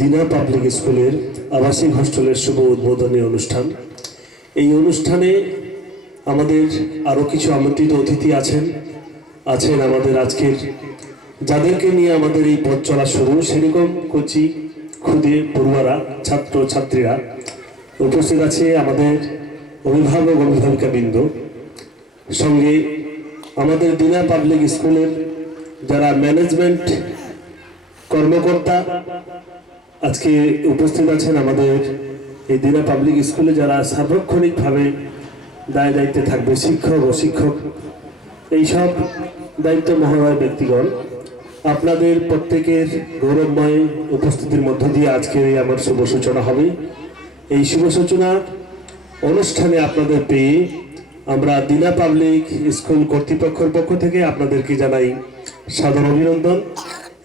দিনা পাবলিক স্কুলের আবাসিক হোস্টেলের শুভ উদ্বোধনী অনুষ্ঠান। এই অনুষ্ঠানে আমাদের আরও কিছু আমন্ত্রিত অতিথি আছেন আমাদের আজকের যাদেরকে নিয়ে আমাদের এই পথ চলা শুরু, সেরকম কচি খুদে পড়ুয়ারা, ছাত্র ছাত্রীরা উপস্থিত আছে, আমাদের অভিভাবক অভিভাবিকাবৃন্দ, সঙ্গে আমাদের দিনা পাবলিক স্কুলের যারা ম্যানেজমেন্ট কর্মকর্তা আজকে উপস্থিত আছেন। আমাদের এই দিনা পাবলিক স্কুলে যারা সার্বক্ষণিকভাবে দায় দায়িত্বে থাকবে, শিক্ষক ও শিক্ষক, এইসব দায়িত্ব মহোদয় ব্যক্তিগণ, আপনাদের প্রত্যেকের গৌরবময় উপস্থিতির মধ্য দিয়ে আজকের এই আমার শুভ সূচনা হবে। এই শুভ সূচনা অনুষ্ঠানে আপনাদের পেয়ে আমরা দিনা পাবলিক স্কুল কর্তৃপক্ষের পক্ষ থেকে আপনাদেরকে জানাই সাদর অভিনন্দন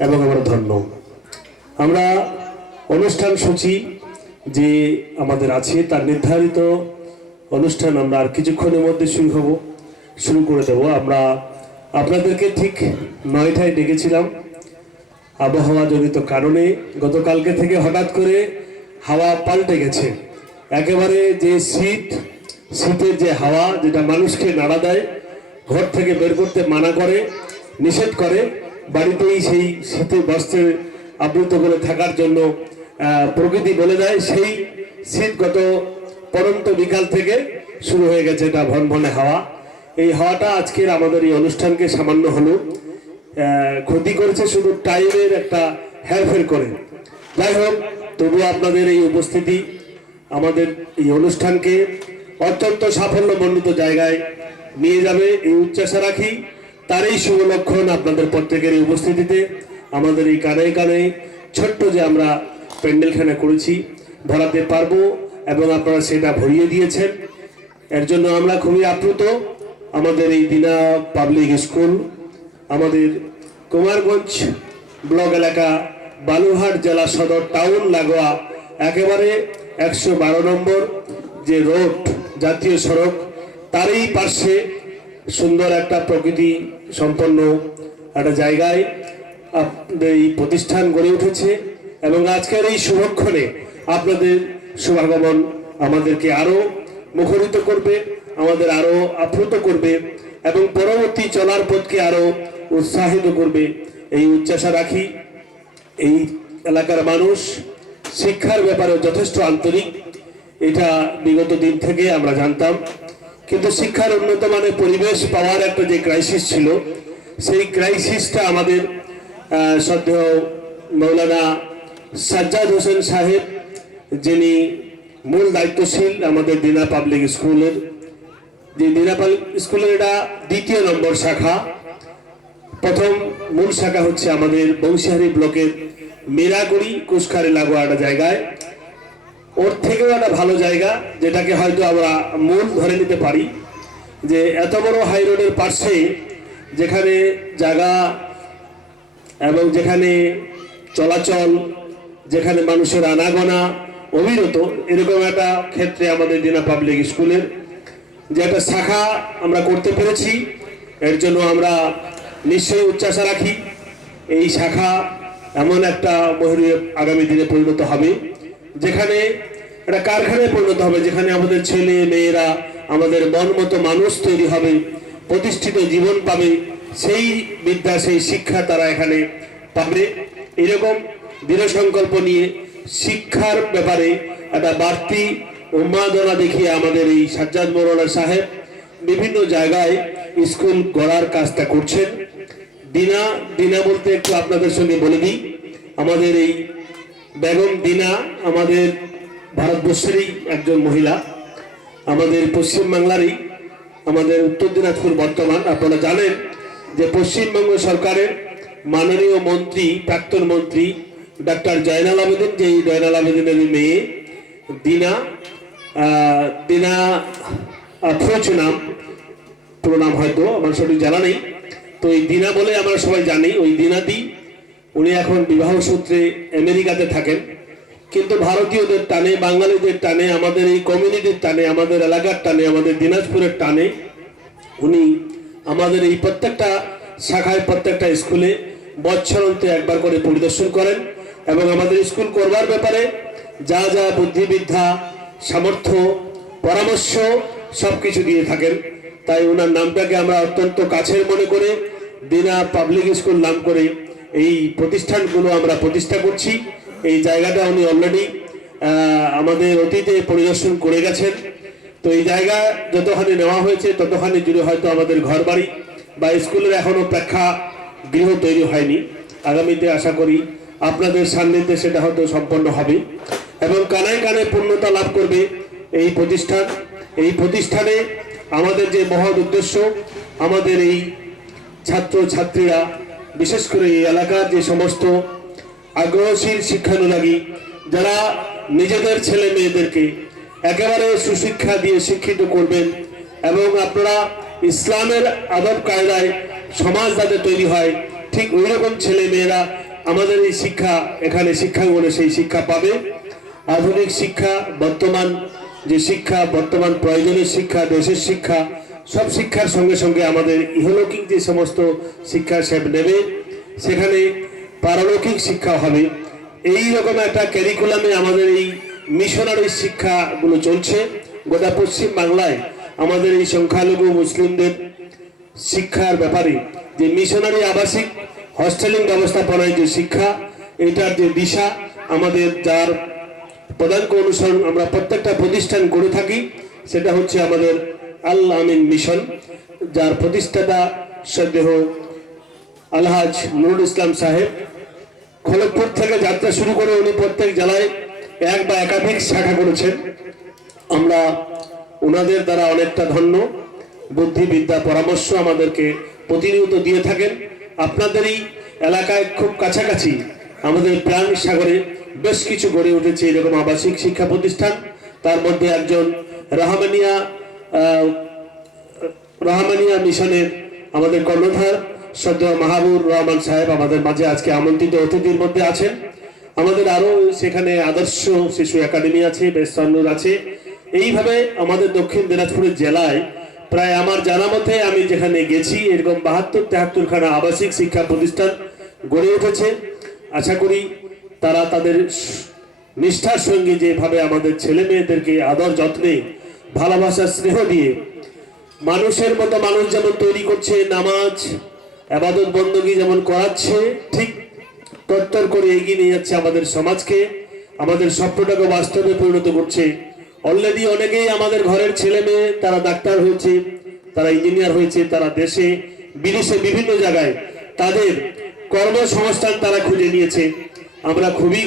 এবং আমরা ধন্য। আমরা অনুষ্ঠান সূচি যে আমাদের আছে তার নির্ধারিত অনুষ্ঠান আমরা আর কিছুক্ষণের মধ্যে শুরু করে দেব। আমরা আপনাদেরকে ঠিক 9টায় ডেকেছিলাম, আবহাওয়া জনিত কারণে গতকালকে থেকে হঠাৎ করে হাওয়া পাল্টে গেছে। একেবারে যে শীতের যে হাওয়া, যেটা মানুষকে নাড়া দেয়, ঘর থেকে বের করতে মানা করে, নিষেধ করে, বাড়িতেই সেই শীতে বস্ত্রে আবৃত করে থাকার জন্য প্রকৃতি বলে দেয়, সেই শীত গত পরন্ত বিকাল থেকে শুরু হয়ে গেছে। এটা ভনভনে হাওয়া। এই হাওয়াটা আজকের আমাদের এই অনুষ্ঠানকে সামান্য হলেও ক্ষতি করেছে, শুধু টাইমের একটা হেরফের করে। যাই হোক, তবুও আপনাদের এই উপস্থিতি আমাদের এই অনুষ্ঠানকে অত্যন্ত সাফল্যমণ্ডিত জায়গায় নিয়ে যাবে, এই উচ্চাশা রাখি। তার এই শুভ লক্ষণ আপনাদের প্রত্যেকের এই উপস্থিতিতে আমাদের এই কানে কানে ছোট্ট যে আমরা প্যান্ডেলখানা করেছি ভরাতে পারবো, এবং আপনারা সেটা ভরিয়ে দিয়েছেন। এর জন্য আমরা খুবই আপ্লুত। আমাদের এই দিনা পাবলিক স্কুল আমাদের কুমারগঞ্জ ব্লক এলাকা, বালুরঘাট জেলা সদর টাউন লাগোয়া, একেবারে 112 নম্বর যে রোড, জাতীয় সড়ক, তারই পাশে সুন্দর একটা প্রকৃতি সম্পন্ন একটা জায়গায় এই প্রতিষ্ঠান গড়ে উঠেছে। এবং আজকের এই শুভক্ষণে আপনাদের শুভাগমন আমাদেরকে আরো মুখরিত করবে, আমাদের আরো আপ্লুত করবে এবং পরবর্তী চলার পথকে আরো উৎসাহিত করবে, এই উচ্চাশা রাখি। এই এলাকার মানুষ শিক্ষার ব্যাপারে যথেষ্ট আন্তরিক, এটা বিগত দিন থেকে আমরা জানতাম। কিন্তু শিক্ষার উন্নত মানের পরিবেশ পাওয়ার একটা যে ক্রাইসিস ছিল, সেই ক্রাইসিসটা আমাদের শ্রদ্ধেয় মৌলানা সাজ্জাদ হোসেন সাহেব, যিনি মূল দায়িত্বশীল আমাদের দিনা পাবলিক স্কুলের, যে দিনা পাবলিক স্কুলের এটা 2 নম্বর শাখা। প্রথম মূল শাখা হচ্ছে আমাদের বংশীহারি ব্লকের মেরাগুড়ি কুশখারি লাগোয়া একটা জায়গায়। ওর থেকেও একটা ভালো জায়গা, যেটাকে হয়তো আমরা মূল ধরে নিতে পারি, যে এত বড় হাই রোডের পাশে, যেখানে জায়গা এবং যেখানে চলাচল, যেখানে মানুষের আনাগোনা অবিরত, এরকম একটা ক্ষেত্রে আমাদের দিনা পাবলিক স্কুলের যে একটা শাখা আমরা করতে পেরেছি, এর জন্য আমরা নিশ্চয়ই উচ্চাশা রাখি। এই শাখা এমন একটা মহরীয় আগামী দিনে পরিণত হবে, যেখানে একটা কারখানায় পরিণত হবে, যেখানে আমাদের ছেলে মেয়েরা, আমাদের মন মতো মানুষ তৈরি হবে, প্রতিষ্ঠিত জীবন পাবে, সেই বিদ্যা, সেই শিক্ষা তারা এখানে পাবে। এরকম দৃঢ় সংকল্প নিয়ে শিক্ষার ব্যাপারে একটা বাড়তি উন্মাদনা দেখিয়ে আমাদের এই সাজ্জাদ মৌলানা সাহেব বিভিন্ন জায়গায় স্কুল গড়ার কাজটা করছেন। দিনা বলতে একটু আপনাদের সঙ্গে বলে দিই, আমাদের এই বেগম দিনা আমাদের ভারতবর্ষেরই একজন মহিলা, আমাদের পশ্চিমবাংলারই, আমাদের উত্তর দিনাজপুর বর্তমান। আপনারা জানেন যে পশ্চিমবঙ্গ সরকারের মাননীয় মন্ত্রী, প্রাক্তন মন্ত্রী ডাক্তার জয়নাল আবেদিন, যে জয়নাল আবেদিনের মেয়ে দিনা আফরোজ নাম, পুরো নাম হয়তো আমার সঠিক জানা নেই। তো এই দিনা বলে আমরা সবাই জানি। ওই দিনাদি, উনি এখন বিবাহ সূত্রে আমেরিকাতে থাকেন, কিন্তু ভারতীয়দের টানে, বাঙালিদের টানে, আমাদের এই কমিউনিটির টানে, আমাদের এলাকার টানে, আমাদের দিনাজপুরের টানে উনি আমাদের এই প্রত্যেকটা শাখায়, প্রত্যেকটা স্কুলে বছরান্তে একবার করে পরিদর্শন করেন। এবং আমাদের স্কুল করবার ব্যাপারে যা যা বুদ্ধিবিদ্যা সামর্থ্য পরামর্শ সবকিছু দিয়ে থাকেন। তাই ওনার নামটাকে আমরা অত্যন্ত কাছের মনে করে দিনা পাবলিক স্কুল নাম করে এই প্রতিষ্ঠানগুলো আমরা প্রতিষ্ঠা করছি। এই জায়গাটা উনি অলরেডি আমাদের অতীতে পরিদর্শন করে গেছেন। তো এই জায়গা যতখানি নেওয়া হয়েছে ততখানি জুড়ে হয়তো আমাদের ঘর বাড়ি বা স্কুলের এখনো প্রেক্ষাগৃহ তৈরি হয়নি। আগামীতে আশা করি আপনাদের সান্নিধ্যে সেটা হয়তো সম্পন্ন হবে এবং কানায় কানায় পূর্ণতা লাভ করবে এই প্রতিষ্ঠান। এই প্রতিষ্ঠানে আমাদের যে মহৎ উদ্দেশ্য, আমাদের এই ছাত্র ছাত্রীরা বিশেষ করে এই এলাকার যে সমস্ত আগ্রহশীল শিক্ষানুরাগী যারা নিজেদের ছেলে মেয়েদেরকে একেবারে সুশিক্ষা দিয়ে শিক্ষিত করবেন এবং আপনারা ইসলামের আদব কায়দায় সমাজ যাতে তৈরি হয় ঠিক ওই রকম ছেলে মেয়েরা আমাদের এই শিক্ষা এখানে শিক্ষাঙ্গনে সেই শিক্ষা পাবে। আধুনিক শিক্ষা, বর্তমান যে শিক্ষা, বর্তমান প্রয়োজনীয় শিক্ষা, দেশের শিক্ষা, সব শিক্ষার সঙ্গে সঙ্গে আমাদের ইহলৌকিক যে সমস্ত শিক্ষা সে নেবে, সেখানে পারলৌকিক শিক্ষা হবে। এই রকম একটা ক্যারিকুলামে আমাদের এই মিশনারি শিক্ষাগুলো চলছে। গোটা পশ্চিম বাংলায় আমাদের এই সংখ্যালঘু মুসলিমদের শিক্ষার ব্যাপারে যে মিশনারি আবাসিক হস্টেলিং ব্যবস্থাপনায় যে শিক্ষা, এটার যে দিশা আমাদের যার পদাঙ্ক অনুসরণ আমরা প্রত্যেকটা প্রতিষ্ঠান করে থাকি, সেটা হচ্ছে আমাদের আল আমিন মিশন, যার প্রতিষ্ঠাতা সদ্যহ আলহাজ নুরুল ইসলাম সাহেব। খড়গপুর থেকে যাত্রা শুরু করে উনি প্রত্যেক জেলায় এক বা একাধিক শাখা করেছেন। আমরা ওনাদের দ্বারা অনেকটা ধন্য। বুদ্ধিবিদ্যা পরামর্শ আমাদেরকে প্রতিনিয়ত দিয়ে থাকেন। আপনাদেরই এলাকায় খুব কাছাকাছি আমাদের প্রাণ সাগরে বেশ কিছু গড়ে উঠেছে এরকম আবাসিক শিক্ষা প্রতিষ্ঠান। তার মধ্যে একজন রহমানিয়া মিশনের আমাদের কর্ণধার সদ্য মাহবুর রহমান সাহেব আমাদের মাঝে আজকে আমন্ত্রিত অতিথির মধ্যে আছেন। আমাদের আরো সেখানে আদর্শ শিশু একাডেমি আছে, বেস্তানুর আছে। এইভাবে আমাদের দক্ষিণ দিনাজপুরের জেলায় প্রায় আমার জানা মতে আমি যেখানে গেছি এরকম ৭২-৭৩ খানা আবাসিক শিক্ষা প্রতিষ্ঠান গড়ে উঠেছে। আশা করি তারা তাদের নিষ্ঠার সঙ্গে যেভাবে আমাদের ছেলে মেয়েদেরকে আদর যত্নে ভালোবাসা স্নেহ দিয়ে মানুষের মতো মানুষ যেমন তৈরি করছে, নামাজ ইবাদত বندگی যেমন করাচ্ছে, ঠিক তত্তর করে এগিয়ে নিয়ে যাচ্ছে আমাদের সমাজকে, আমাদের স্বপ্নটাকে বাস্তবে পরিণত করছে। অলরেডি অনেকেই আমাদের ঘরের ছেলে মেয়ে তারা ডাক্তার হয়েছে, তারা ইঞ্জিনিয়ার হয়েছে, তারা দেশে বিদেশে বিভিন্ন জায়গায় তাদের কর্মসংস্থান তারা খুঁজে নিয়েছে। আমরা খুবই